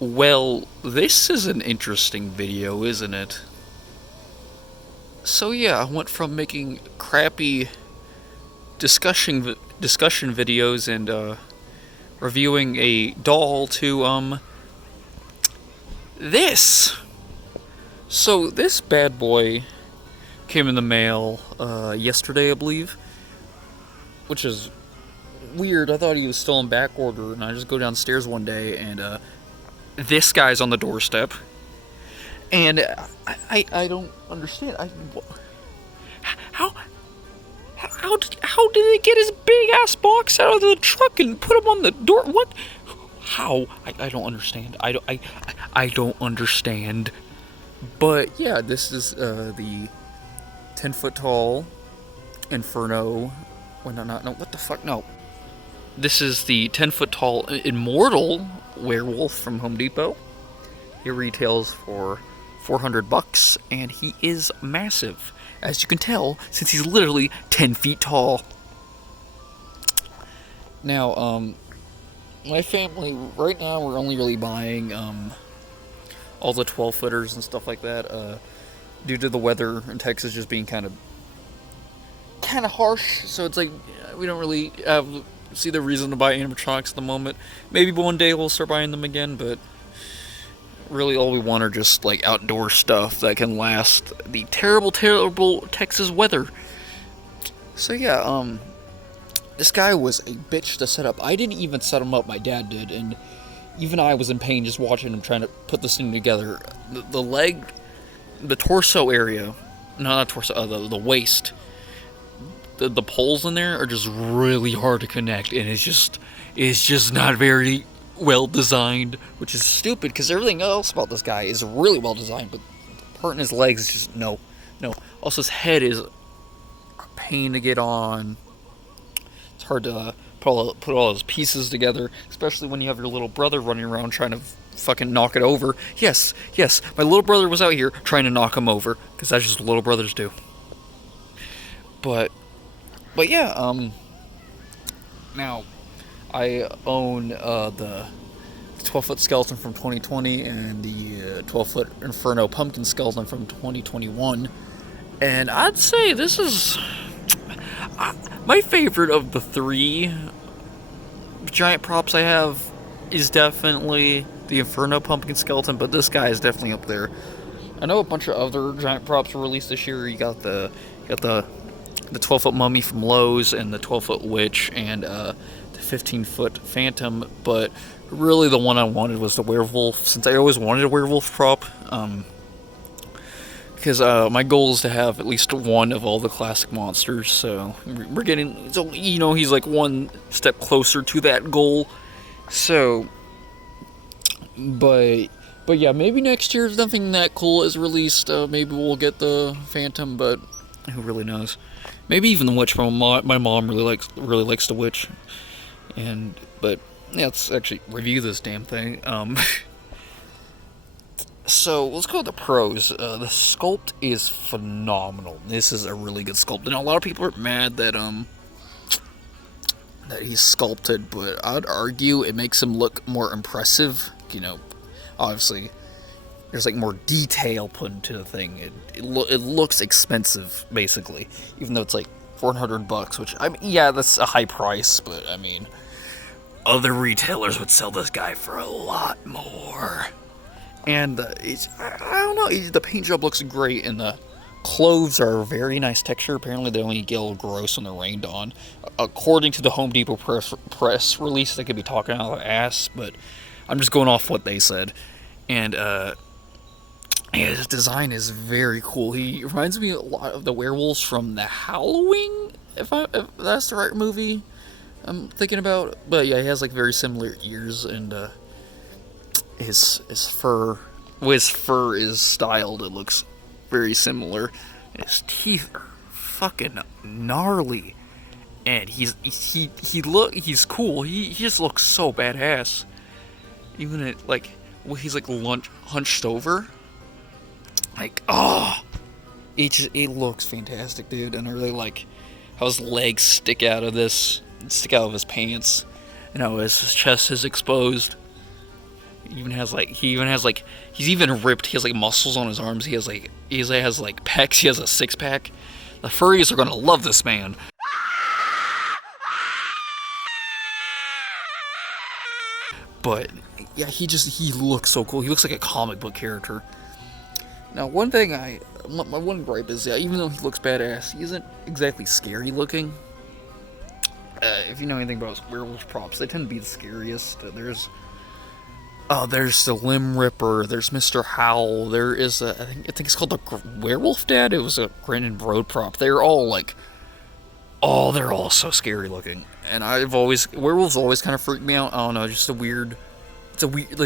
Well, this is an interesting video, isn't it? So yeah, I went from making crappy discussion videos and reviewing a doll to this. So this bad boy came in the mail yesterday, I believe, which is weird. I thought he was still in back order, and I just go downstairs one day and this guy's on the doorstep. And I don't understand. How how did they get his big ass box out of the truck and put him on the door? What? How? I don't understand. I don't understand. But yeah, this is the 10-foot tall Inferno. Well, no, what the fuck? No. This is the 10-foot tall immortal werewolf from Home Depot. He retails for $400, and he is massive, as you can tell, since he's literally 10 feet tall. Now, my family, right now, we're only really buying all the 12-footers and stuff like that, due to the weather in Texas just being kind of harsh. So it's like we don't really see the reason to buy animatronics at the moment. Maybe one day we'll start buying them again, but really all we want are just like outdoor stuff that can last the terrible Texas weather. So yeah, this guy was a bitch to set up. I didn't even set him up, my dad did, and even I was in pain just watching him trying to put this thing together. The leg, the torso area, no, not torso, the waist, the poles in there are just really hard to connect, and it's just not very well designed, which is stupid because everything else about this guy is really well designed, but the part in his legs is just no. Also, his head is a pain to get on. It's hard to put all his pieces together, especially when you have your little brother running around trying to fucking knock it over. Yes, my little brother was out here trying to knock him over, because that's just what little brothers do. But yeah, now I own the 12-foot skeleton from 2020 and the 12-foot Inferno pumpkin skeleton from 2021. And I'd say this is my favorite of the three giant props I have is definitely the Inferno pumpkin skeleton, but this guy is definitely up there. I know a bunch of other giant props were released this year. You got the 12-foot mummy from Lowe's and the 12-foot witch and the 15-foot phantom, but really the one I wanted was the werewolf, since I always wanted a werewolf prop, because my goal is to have at least one of all the classic monsters, so we're getting, so, he's like one step closer to that goal. So, but yeah, maybe next year if nothing that cool is released, maybe we'll get the phantom, but who really knows. Maybe even the witch. My mom really likes the witch. But yeah, let's actually review this damn thing. So let's go with the pros. The sculpt is phenomenal. This is a really good sculpt. And a lot of people are mad that he's sculpted, but I'd argue it makes him look more impressive. Obviously there's like more detail put into the thing. It looks expensive, basically, even though it's like $400, which, I mean, yeah, that's a high price, but I mean, other retailers would sell this guy for a lot more. And I don't know, the paint job looks great, and the clothes are very nice texture. Apparently they only get a little gross when they're rained on, according to the Home Depot press release. They could be talking out of their ass, but I'm just going off what they said. And yeah, his design is very cool. He reminds me a lot of the werewolves from The Halloween, if that's the right movie I'm thinking about. But yeah, he has like very similar ears, and his fur is styled. It looks very similar. His teeth are fucking gnarly, and he's cool. He just looks so badass. Even at like when he's like hunched over. Like, it looks fantastic, dude, and I really like how his legs stick out of his pants, his chest is exposed. He's even ripped. He has like muscles on his arms. He has like pecs. He has a six pack. The furries are gonna love this man. But yeah, he looks so cool. He looks like a comic book character. Now, my one gripe is, yeah, even though he looks badass, he isn't exactly scary looking. If you know anything about werewolf props, they tend to be the scariest. There's the Limb Ripper. There's Mr. Howl. There is I think it's called the Werewolf Dad. It was a Brandon Broad prop. They're all so scary looking. And werewolves always kind of freak me out. I don't know, just like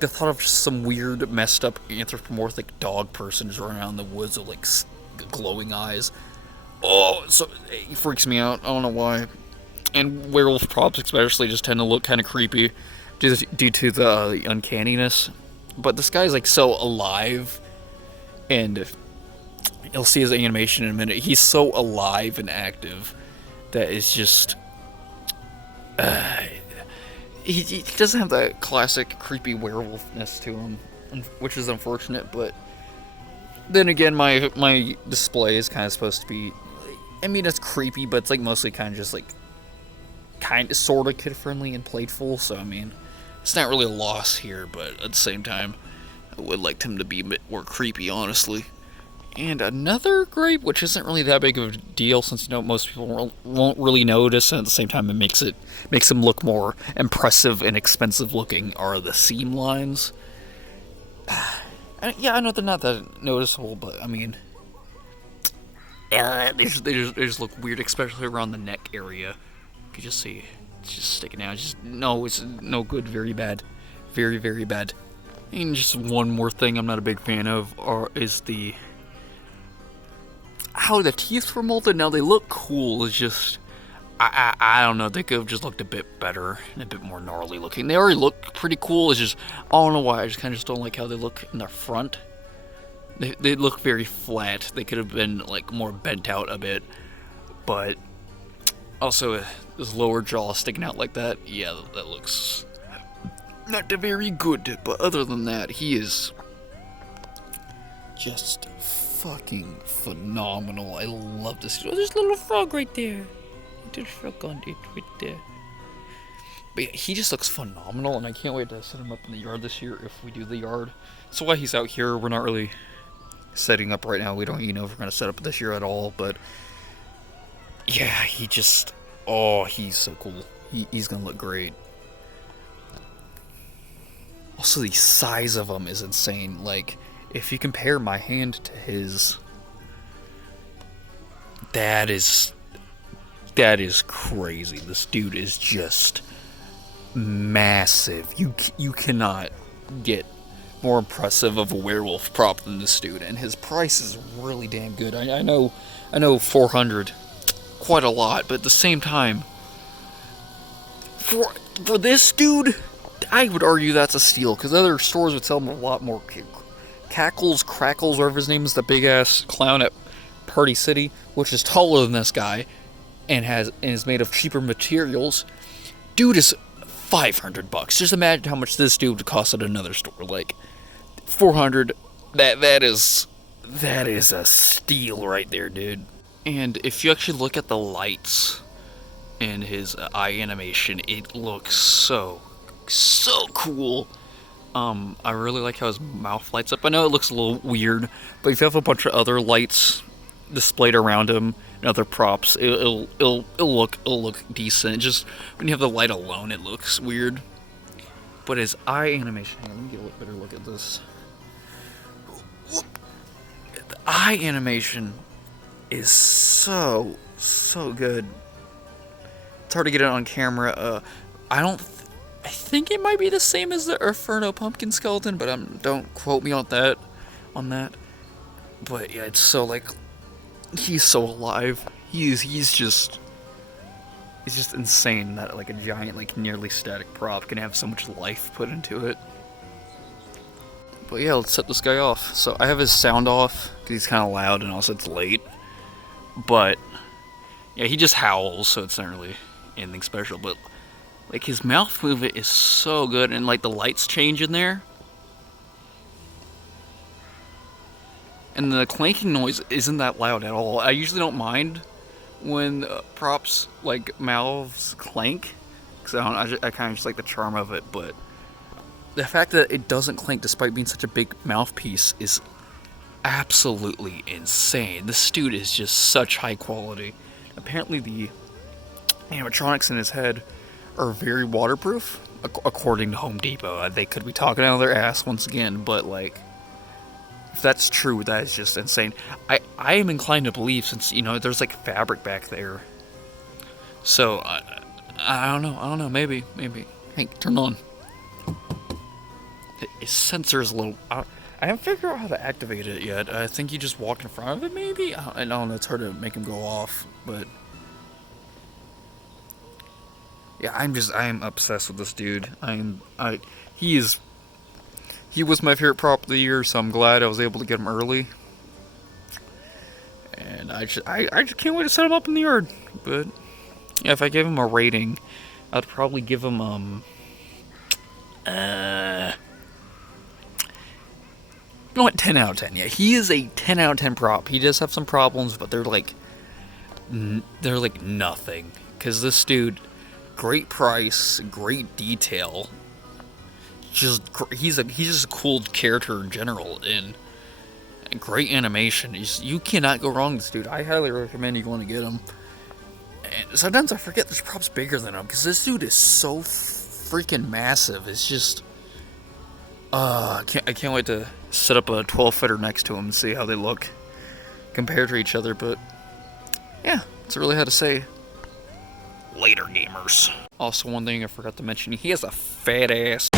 the thought of just some weird, messed up anthropomorphic dog person just running around in the woods with like glowing eyes. Oh, so it freaks me out. I don't know why. And werewolf props especially just tend to look kind of creepy due to the uncanniness. But this guy's like so alive, and you'll see his animation in a minute. He's so alive and active that it's just he doesn't have that classic creepy werewolfness to him, which is unfortunate. But then again, my display is kind of supposed to be, I mean, it's creepy, but it's like mostly kind of just like sort of kid friendly and playful. So I mean, it's not really a loss here, but at the same time, I would like him to be a bit more creepy, honestly. And another gripe, which isn't really that big of a deal, since most people won't really notice, and at the same time it makes him look more impressive and expensive looking, are the seam lines. Yeah, I know they're not that noticeable, but I mean, they just look weird, especially around the neck area. You can just see it's just sticking out. It's no good, very bad, very, very bad. And just one more thing I'm not a big fan of is how the teeth were molded. Now they look cool. It's just I don't know. They could have just looked a bit better and a bit more gnarly looking. They already look pretty cool. It's just I don't know why. I just kind of don't like how they look in the front. They look very flat. They could have been like more bent out a bit. But also his lower jaw sticking out like that. Yeah, that looks not very good. But other than that, he is just fucking phenomenal. I love this. Oh, there's a little frog right there. There's a frog on it right there. But yeah, he just looks phenomenal, and I can't wait to set him up in the yard this year if we do the yard. So while he's out here, we're not really setting up right now. We don't even know if we're going to set up this year at all, but yeah, he's so cool. He's going to look great. Also, the size of him is insane. Like, if you compare my hand to his, that is crazy. This dude is just massive. You cannot get more impressive of a werewolf prop than this dude, and his price is really damn good. I know 400, quite a lot, but at the same time, for this dude, I would argue that's a steal, because other stores would sell him a lot more. Crackles, whatever his name is, the big ass clown at Party City, which is taller than this guy, and is made of cheaper materials. Dude is $500. Just imagine how much this dude would cost at another store. Like 400. That is a steal right there, dude. And if you actually look at the lights in his eye animation, it looks so cool. I really like how his mouth lights up. I know it looks a little weird, but if you have a bunch of other lights displayed around him and other props, it'll look decent. Just when you have the light alone, it looks weird. But his eye animation, let me get a better look at this. The eye animation is so good. It's hard to get it on camera. I think it might be the same as the Inferno pumpkin skeleton, but don't quote me on that. But yeah, it's so like he's so alive. He's just insane that like a giant, like nearly static prop can have so much life put into it. But yeah, let's set this guy off. So I have his sound off because he's kind of loud and also it's late. But yeah, he just howls, so it's not really anything special. But like his mouth movement is so good, and like the lights change in there. And the clanking noise isn't that loud at all. I usually don't mind when props like mouths clank, because I kind of just like the charm of it. But the fact that it doesn't clank despite being such a big mouthpiece is absolutely insane. This dude is just such high quality. Apparently the animatronics in his head are very waterproof, according to Home Depot. They could be talking out of their ass once again, but like, if that's true, that is just insane. I am inclined to believe, since, you know, there's like fabric back there. So, I don't know, maybe. Hey, turn on. His sensor's low. I haven't figured out how to activate it yet. I think you just walk in front of it, maybe? I don't know, it's hard to make him go off, but... Yeah, I'm obsessed with this dude. He was my favorite prop of the year, so I'm glad I was able to get him early. And I just can't wait to set him up in the yard. But yeah, if I gave him a rating, I'd probably give him you know what, 10 out of 10. Yeah, he is a 10 out of 10 prop. He does have some problems, but they're like nothing. Cause this dude, great price, great detail. He's just a cool character in general, and great animation. You cannot go wrong with this dude. I highly recommend you going to get him. And sometimes I forget there's props bigger than him, because this dude is so freaking massive. It's just, I can't wait to set up a 12-footer next to him and see how they look compared to each other. But yeah, that's really how to say. Later, gamers. Also, one thing I forgot to mention, he has a fat ass.